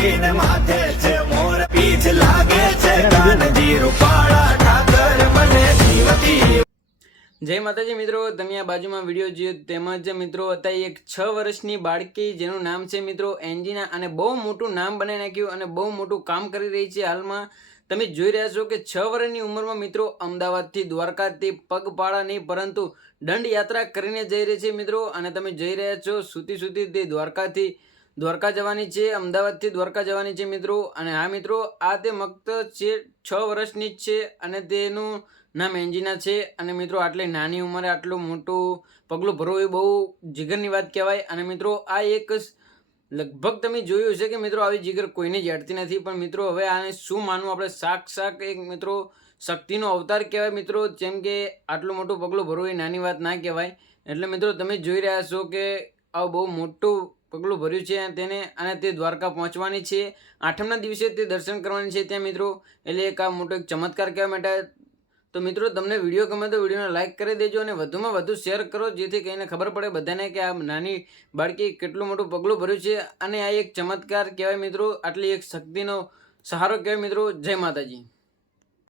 વાલીને માથે છે, મોર પીછ લાગે છે, કાનજી રૂપાળા ઠાકર મને જીવતી. જય માતાજી મિત્રો, તમે આ બાજુમાં વીડિયો જોયો તેમજ મિત્રો, અત્યારે એક છ વર્ષની બાળકી જેનું નામ છે મિત્રો એન્જિના અને બહુ મોટું નામ બનાવી નાખ્યું અને બહુ મોટું કામ કરી રહી છે હાલમાં. તમે જોઈ રહ્યા છો કે છ વર્ષની ઉંમરમાં મિત્રો અમદાવાદથી દ્વારકાથી પગપાળા નહીં, પરંતુ દંડ યાત્રા કરીને જઈ રહી છે મિત્રો. અને તમે જોઈ રહ્યા છો સુતી સુતી તે દ્વારકાથી દ્વારકા જવાની છે, અમદાવાદથી દ્વારકા જવાની છે મિત્રો. અને હા મિત્રો, આ તે મક્ત છે, છ વર્ષની જ છે અને તેનું નામ એન્જિના છે. અને મિત્રો, આટલી નાની ઉંમરે આટલું મોટું પગલું ભરવું એ બહુ જીગરની વાત કહેવાય. અને મિત્રો, આ એક લગભગ તમે જોયું હશે કે મિત્રો, આવી જીગર કોઈને જ અડતી નથી. પણ મિત્રો, હવે આને શું માનવું? આપણે શાક શાક એક મિત્રો શક્તિનો અવતાર કહેવાય મિત્રો. જેમ કે આટલું મોટું પગલું ભરવું એ નાની વાત ના કહેવાય. એટલે મિત્રો, તમે જોઈ રહ્યા છો કે આ બહુ મોટું પગલું ભર્યું છે તેને અને તે દ્વારકા પહોંચવાની છે. આઠમના દિવસે તે દર્શન કરવાની છે ત્યાં મિત્રો. એટલે એક આ મોટો એક ચમત્કાર કહેવા માટે તો મિત્રો, તમને વીડિયો ગમે તો વિડીયોને લાઇક કરી દેજો અને વધુમાં વધુ શેર કરો, જેથી કહીને ખબર પડે બધાને કે આ નાની બાળકી કેટલું મોટું પગલું ભર્યું છે. અને આ એક ચમત્કાર કહેવાય મિત્રો, આટલી એક શક્તિનો સહારો કહેવાય મિત્રો. જય માતાજી.